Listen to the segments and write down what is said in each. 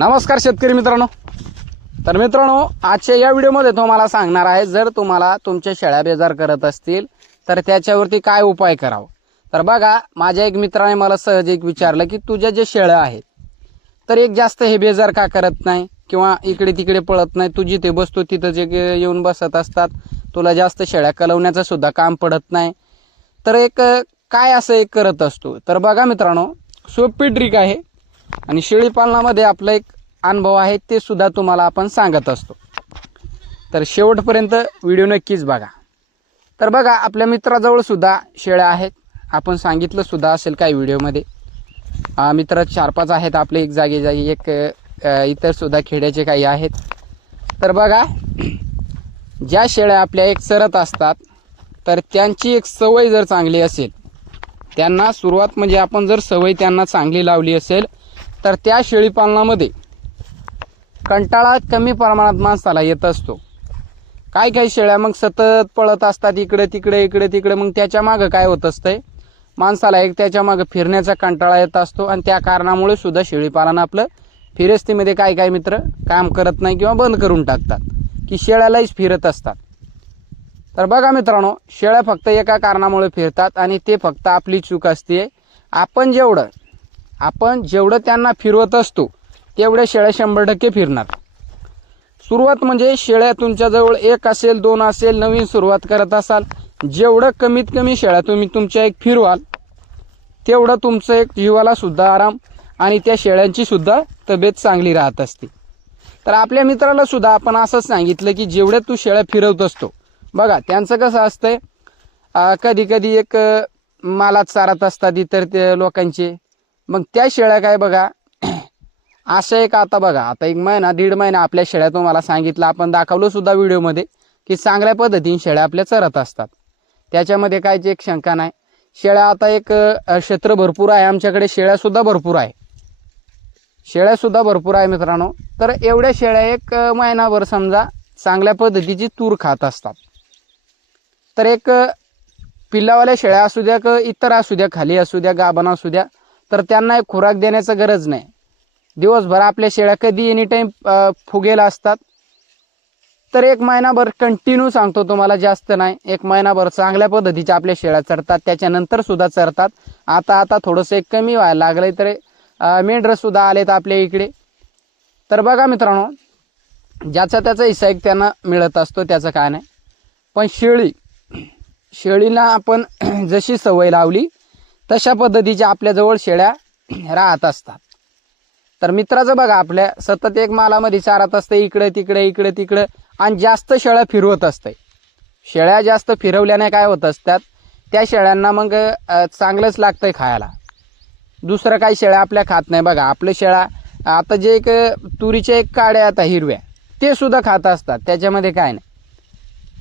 नमस्कार शेतकरी मित्रांनो। तर मित्रांनो, आजच्या या व्हिडिओमध्ये तुम्हाला सांगणार आहे, जर तुम्हाला तुमच्या शेळ्या बेजार करत असतील तर त्याच्यावरती काय उपाय करावा। तर बघा, माझ्या एक मित्राने मला सहज एक विचारलं की तुझ्या जे शेळ्या आहेत तर एक जास्त हे बेजार का करत नाही किंवा इकडे तिकडे पळत नाही, तू जिथे बसतो तिथं जे येऊन बसत असतात, तुला जास्त शेळ्या कलवण्याचं सुद्धा काम पडत नाही, तर एक काय असं एक करत असतो। तर बघा मित्रांनो, सोपी ट्रिक आहे आणि शेळी पालनामध्ये आपला एक अनुभव आहे ते सुद्धा तुम्हाला आपण सांगत असतो। तर शेवटपर्यंत व्हिडिओ नक्कीच बघा। तर बघा, आपल्या मित्राजवळ सुद्धा शेळ्या आहेत, आपण सांगितलं सुद्धा असेल काही व्हिडिओमध्ये। मित्र 4-5 आहेत आपले, एक जागी एक इतर सुद्धा खेड्याचे काही आहेत। तर बघा, ज्या शेळ्या आपल्या एक चरत असतात तर त्यांची एक सवय जर चांगली असेल, त्यांना सुरुवात म्हणजे आपण जर सवय त्यांना चांगली लावली असेल तर त्या शेळी पालनामध्ये कंटाळा कमी प्रमाणात माणसाला येत असतो। काही शेळ्या मग सतत पळत असतात इकडे तिकडे, मग त्याच्या मागे काय होत असतंय, माणसाला एक त्याच्या मागे फिरण्याचा कंटाळा येत असतो आणि त्या कारणामुळे सुद्धा शेळी पालन आपलं फिरस्तीमध्ये काही मित्र काम करत नाही किंवा बंद करून टाकतात की शेळ्यालाच फिरत असतात। तर बघा मित्रांनो, शेळ्या फक्त एका कारणामुळे फिरतात आणि ते फक्त आपली चूक असते। आपण जेवढं त्यांना फिरवत असतो तेवढ्या शेळ्या 100% फिरणार। सुरुवात म्हणजे शेळ्या तुमच्याजवळ 1 असेल 2 असेल, नवीन सुरुवात करत असाल, जेवढं कमीत कमी शेळ्या तुम्ही तुमच्या एक फिरवाल तेवढं तुमचं एक जीवाला सुद्धा आराम आणि त्या शेळ्यांची सुद्धा तब्येत चांगली राहत असते। तर आपल्या मित्राला सुद्धा आपण असंच सांगितलं की जेवढ्या तू शेळ्या फिरवत असतो, बघा त्यांचं कसं असतंय, कधी एक मालात चारत असतात इतर ते लोकांचे, मग त्या शेळ्या काय बघा असं एक आता एक महिना 1.5 महिना आपल्या शेळ्या तुम्हाला सांगितलं, आपण दाखवलं सुद्धा व्हिडिओमध्ये की चांगल्या पद्धतीने शेळ्या आपल्या चरत असतात, त्याच्यामध्ये काहीच एक शंका नाही। शेळ्या आता एक क्षेत्र भरपूर आहे आमच्याकडे, शेळ्या सुद्धा भरपूर आहे मित्रांनो। तर एवढ्या शेळ्या एक महिनाभर समजा चांगल्या पद्धतीची तूर खात असतात। तर एक पिल्लावाल्या शेळ्या असू द्या का इतर असू द्या, खाली असू द्या गाभण असू द्या, तर त्यांना एक खुराक देण्याचं गरज नाही। दिवसभर आपल्या शेळ्या कधी एनी टाइम फुगेला असतात। तर एक महिनाभर कंटिन्यू सांगतो तुम्हाला, जास्त नाही, एक महिनाभर चांगल्या पद्धतीच्या आपल्या शेळ्या चरतात, त्याच्यानंतर सुद्धा चरतात। आता थोडंसं एक कमी व्हायला लागलंय, तर मेंढरं सुद्धा आलेत आपल्या इकडे। तर बघा मित्रांनो, ज्याचा त्याचा हिस्सा एक त्यांना मिळत असतो, त्याचं काय नाही, पण शेळीला आपण जशी सवय लावली तशा पद्धतीच्या आपल्याजवळ शेळ्या राहत असतात। तर मित्राचं बघा, आपल्या सतत एक मालामध्ये चारत असते इकडे तिकडे आणि जास्त शेळ्या फिरवत असते। शेळ्या जास्त फिरवल्याने काय होत असतात, त्या शेळ्यांना मग चांगलंच लागतंय खायला, दुसरं काही शेळ्या आपल्या खात नाही। बघा, आपल्या शेळ्या आता जे एक तुरीच्या एक काड्या आता हिरव्या ते सुद्धा खात असतात, त्याच्यामध्ये काय नाही।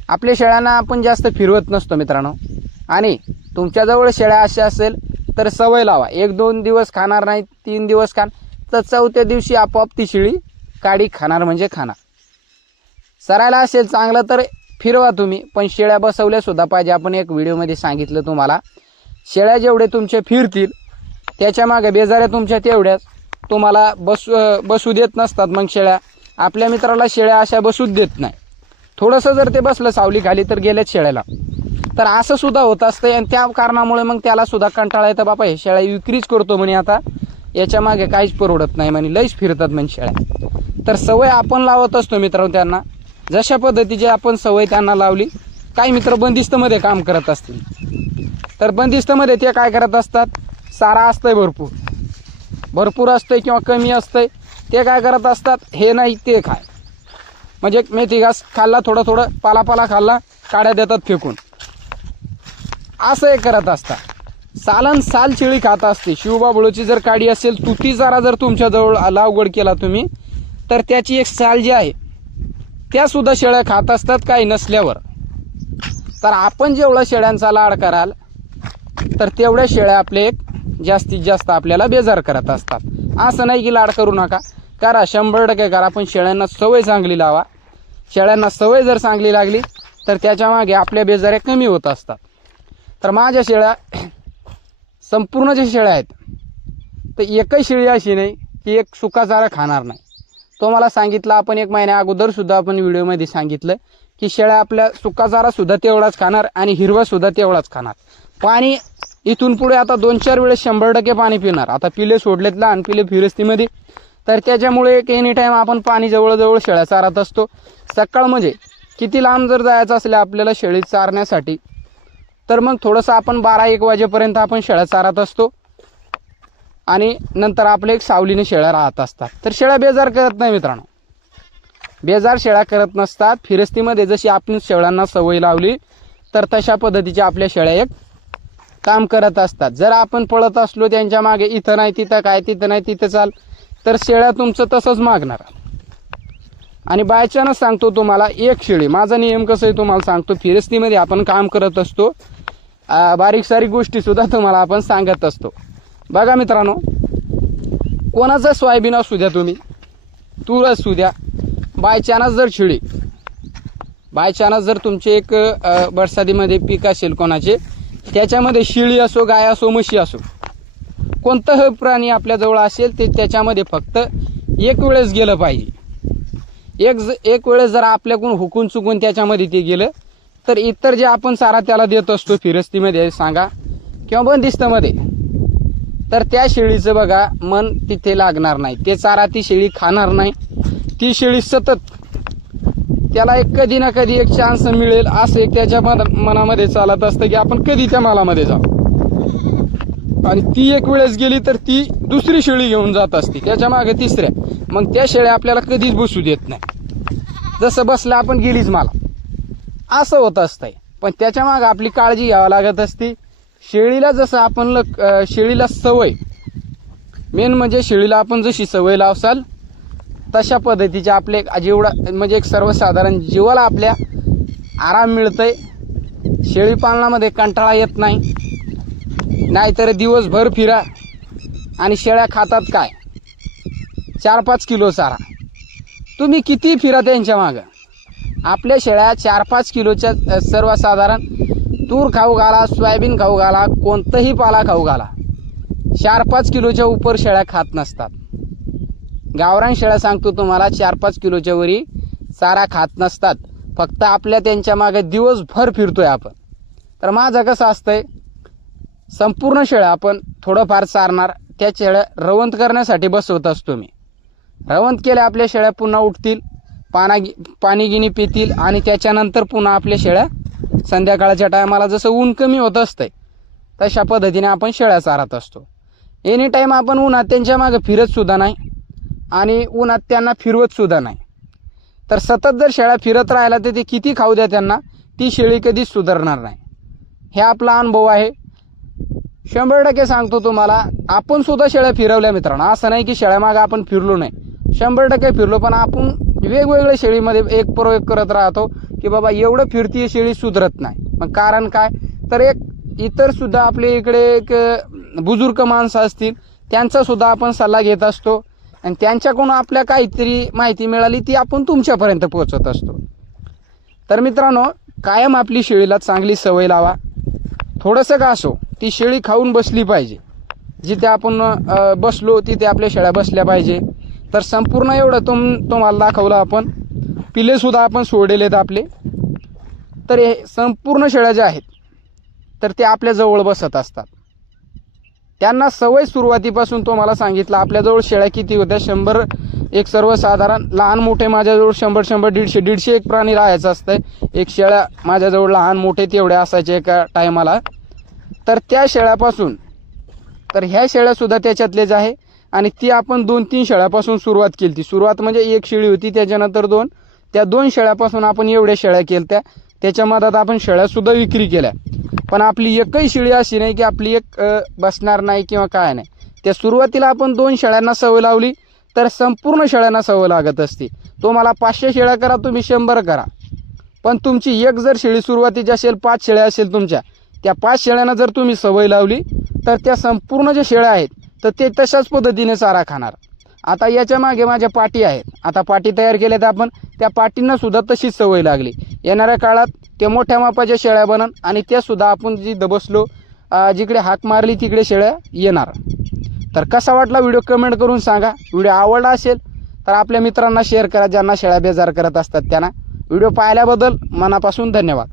आपल्या शेळ्यांना आपण जास्त फिरवत नसतो मित्रांनो। आणि तुमच्याजवळ शेळ्या अशा असेल तर सवय लावा, 1-2 दिवस खाणार नाही, 3 दिवस तर 4थ्या दिवशी आपोआप ती शेळी काडी खाणार म्हणजे खाणार। सरायला असेल चांगलं तर फिरवा तुम्ही, पण शेळ्या बसवल्या सुद्धा पाहिजे। आपण एक व्हिडिओमध्ये सांगितलं तुम्हाला, शेळ्या जेवढे तुमचे फिरतील त्याच्या मागे बेजाऱ्या तुमच्या तेवढ्याच तुम्हाला बसू देत नसतात। मग शेळ्या, आपल्या मित्राला शेळ्या अशा बसूच देत नाही, थोडंसं जर ते बसलं सावली खाली तर गेलेच शेळ्याला। तर असं सुद्धा होत असतं आणि त्या कारणामुळे मग त्याला सुद्धा कंटाळा येतं, बापा हे शेळ्या विक्रीच करतो म्हणे, आता याच्या मागे काहीच परवडत नाही म्हणे, लईच फिरतात म्हणजे शेळ्या। तर सवय आपण लावत असतो मित्रांनो त्यांना, जशा पद्धतीची आपण सवय त्यांना लावली। काही मित्र बंदिस्तमध्ये काम करत असतील, तर बंदिस्तमध्ये ते काय करत असतात, चारा असतंय भरपूर असतंय किंवा कमी असतंय, ते काय करत असतात, हे नाही ते खाय, म्हणजे मेथी घास खाल्ला, थोडं पाला खाल्ला, काड्या देतात फेकून, असं एक करत असतात। साल शेळी खात असते। शिवबाबळूची जर काडी असेल, तुती चारा जर तुमच्याजवळ लागवड केला तुम्ही, तर त्याची एक साल जी आहे त्या सुद्धा शेळ्या खात असतात काही नसल्यावर। तर आपण जेवढं शेळ्यांचा लाड कराल तर तेवढ्या शेळ्या आपले एक जास्तीत जास्त आपल्याला बेजार करत असतात। असं नाही की लाड करू नका, करा, 100% करा, पण शेळ्यांना सवय चांगली लावा। शेळ्यांना सवय जर चांगली लागली तर त्याच्या मागे आपल्या बेजाऱ्या कमी होत असतात। तर माझ्या शेळ्या संपूर्ण जे शेळ्या आहेत तर एकही शेळी अशी नाही की एक सुका चारा खाणार नाही, तुम्हाला सांगितलं आपण 1 महिन्या अगोदर सुद्धा आपण व्हिडिओमध्ये सांगितलं की शेळ्या आपल्या सुका चारा सुद्धा तेवढाच खाणार आणि हिरवा सुद्धा तेवढाच खाणार. पाणी इथून पुढे आता 2-4 वेळेस 100% पाणी पिणार. आता पिले सोडलेत लहान पिले फिरस्तीमध्ये, तर त्याच्यामुळे एनी टाइम आपण पाणी जवळजवळ शेळ्या चारत असतो. सकाळ म्हणजे किती लांब जर जायचं असले आपल्याला शेळी चारण्यासाठी तर मग थोडंसं आपण 12-1 वाजेपर्यंत आपण शेळ्या चारत असतो आणि नंतर आपले एक सावलीने शेळ्या राहत असतात. तर शेळ्या बेजार करत नाही मित्रांनो, बेजार शेळ्या करत नसतात. फिरस्तीमध्ये जशी आपण शेळ्यांना सवय लावली तर तशा पद्धतीच्या आपल्या शेळ्या एक काम करत असतात. जर आपण पळत असलो त्यांच्या मागे इथं नाही तिथं काय, तिथं नाही तिथं चाल, तर शेळ्या तुमचं तसंच मागणार. आणि बायचानच सांगतो तुम्हाला, एक शेळी, माझा नियम कसं आहे तुम्हाला सांगतो, फिरस्तीमध्ये आपण काम करत असतो, बारीक सारीक गोष्टी सुद्धा तुम्हाला आपण सांगत असतो. बघा मित्रांनो, कोणाचं सोयाबीन असू द्या, तुम्ही तूर असू द्या, बायचानस जर शेळी, बायचानस जर तुमचे एक बरसातीमध्ये पीक असेल कोणाचे, त्याच्यामध्ये शेळी असो, गाय असो, म्हशी असो, कोणतंही प्राणी आपल्याजवळ असेल ते त्याच्यामध्ये फक्त एक वेळेस गेलं पाहिजे. एक वेळेस जर आपल्याकडून हुकून चुकून त्याच्यामध्ये ते गेलं तर इतर जे आपण चारा त्याला देत असतो फिरस्तीमध्ये सांगा किंवा बंदिस्तामध्ये, तर त्या शेळीचं बघा मन तिथे लागणार नाही. ते चारा ती शेळी खाणार नाही. ती शेळी सतत त्याला एक कधी ना कधी एक चान्स मिळेल असं एक त्याच्या मनामध्ये चालत असतं की आपण कधी त्या मालामध्ये जाऊ. आणि ती एक वेळेस गेली तर ती दुसरी शेळी घेऊन जात असते, त्याच्या मागे तिसऱ्या. मग त्या शेळ्या आपल्याला कधीच बसू देत नाही. जसं बसलं आपण गेलीच मला, असं होत असतंय. पण त्याच्या मागे आपली काळजी घ्यावी लागत असते. शेळीला जसं आपण शेळीला सवय, मेन म्हणजे शेळीला आपण जशी सवय लावसाल तशा पद्धतीचे आपले जेवढा म्हणजे एक सर्वसाधारण जीवाला आपल्या आराम मिळतंय. शेळी पालनामध्ये कंटाळा येत नाही. नाहीतर दिवसभर फिरा आणि शेळ्या खातात काय 4-5 किलो चारा, तुम्ही किती फिरा त्यांच्या मागं. आपल्या शेळ्या 4-5 किलोच्या सर्वसाधारण तूर खाऊ घाला, सोयाबीन खाऊ घाला, कोणतंही पाला खाऊ घाला, 4-5 किलोच्या उपर शेळ्या खात नसतात. गावरान शेळ्या सांगतो तुम्हाला 4-5 किलोच्या वरी चारा खात नसतात. फक्त आपल्या त्यांच्या मागे दिवसभर फिरतोय आपण. तर माझं कसं असतंय, संपूर्ण शेळ्या आपण थोडंफार चारणार, त्या शेळ्या रवंत करण्यासाठी बसवत असतो मी. रवंत केल्या आपल्या शेळ्या पुन्हा उठतील, पाणी गिनी पितील आणि त्याच्यानंतर पुन्हा आपल्या शेळ्या संध्याकाळच्या टायमाला जसं ऊन कमी होत असतंय तशा पद्धतीने आपण शेळ्या चारत असतो. एनी टाईम आपण उन्हात त्यांच्या मागे फिरत सुद्धा नाही आणि उन्हात त्यांना फिरवत सुद्धा नाही. तर सतत जर शेळ्या फिरत राहिला तर ते किती खाऊ द्या त्यांना, ती शेळी कधीच सुधारणार नाही. हे आपला अनुभव आहे. 100% सांगतो तुम्हाला. आपण सुद्धा शेळ्या फिरवल्या मित्रांनो, असं नाही की शेळ्यामागे आपण फिरलो नाही, 100% फिरलो. पण आपण वेगवेगळ्या शेळीमध्ये एक प्रयोग करत राहतो की बाबा एवढं फिरती शेळी सुधरत नाही. मग कारण काय, तर एक इतर सुद्धा आपल्या इकडे एक बुजुर्ग माणसं असतील, त्यांचा सुद्धा आपण सल्ला घेत असतो आणि त्यांच्याकडून आपल्या काहीतरी माहिती मिळाली ती आपण तुमच्यापर्यंत पोहोचत असतो. तर मित्रांनो, कायम आपली शेळीला चांगली सवय लावा. थोडंसं का असो ती शेळी खाऊन बसली पाहिजे. जिथे आपण बसलो तिथे आपल्या शेळ्या बसल्या पाहिजे. तर संपूर्ण एवढं तुम्हाला दाखवलं आपण. पिले सुद्धा आपण सोडलेले आहेत आपले. तर हे संपूर्ण शेळ्या ज्या आहेत तर ते आपल्या जवळ बसत असतात. त्यांना सवय सुरुवातीपासून तुम्हाला सांगितलं, आपल्याजवळ शेळ्या किती होत्या, 100 एक सर्वसाधारण लहान मोठे माझ्याजवळ 100, 150 एक प्राणी राहायचं असतंय. एक शेळ्या माझ्याजवळ लहान मोठे तेवढे असायचे एका टायमाला. तर त्या शेळ्यापासून, तर ह्या शेळ्यासुद्धा त्याच्यातलेच आहे. आणि ती आपण 2-3 शेळ्यापासून सुरुवात केली. ती सुरुवात म्हणजे एक शेळी होती, त्याच्यानंतर 2, त्या 2 शेळ्यापासून आपण एवढ्या शेळ्या केल्या. त्याच्या मधात आपण शेळ्यासुद्धा विक्री केल्या. पण आपली एकही शेळी अशी नाही की आपली एक बसणार नाही किंवा काय नाही. त्या सुरुवातीला आपण 2 शेळ्यांना सवय लावली तर संपूर्ण शेळ्यांना सवय लागत असते. तुम्हाला 500 शेळ्या करा, तुम्ही 100 करा, पण तुमची एक जर शेळी सुरुवातीची असेल, 5 शेळ्या असेल तुमच्या, त्या 5 शेळ्यांना जर तुम्ही सवय लावली तर त्या संपूर्ण ज्या शेळ्या आहेत तर ते तशाच पद्धतीने चारा खाणार. आता याच्या मागे माझ्या पाटी आहेत. आता पाटी तयार केल्यात आपण, त्या पाटींना सुद्धा तशीच सवय लागली. येणाऱ्या काळात ते मोठ्या मापाच्या शेळ्या बनन आणि त्या सुद्धा आपण जिथं बसलो जिकडे हाक मारली तिकडे शेळ्या येणार. तर कसा वाटला व्हिडिओ कमेंट करून सांगा. व्हिडिओ आवडला असेल तर आपल्या मित्रांना शेअर करा ज्यांना शेळ्या बेजार करत असतात त्यांना. व्हिडिओ पाहिल्याबद्दल मनापासून धन्यवाद.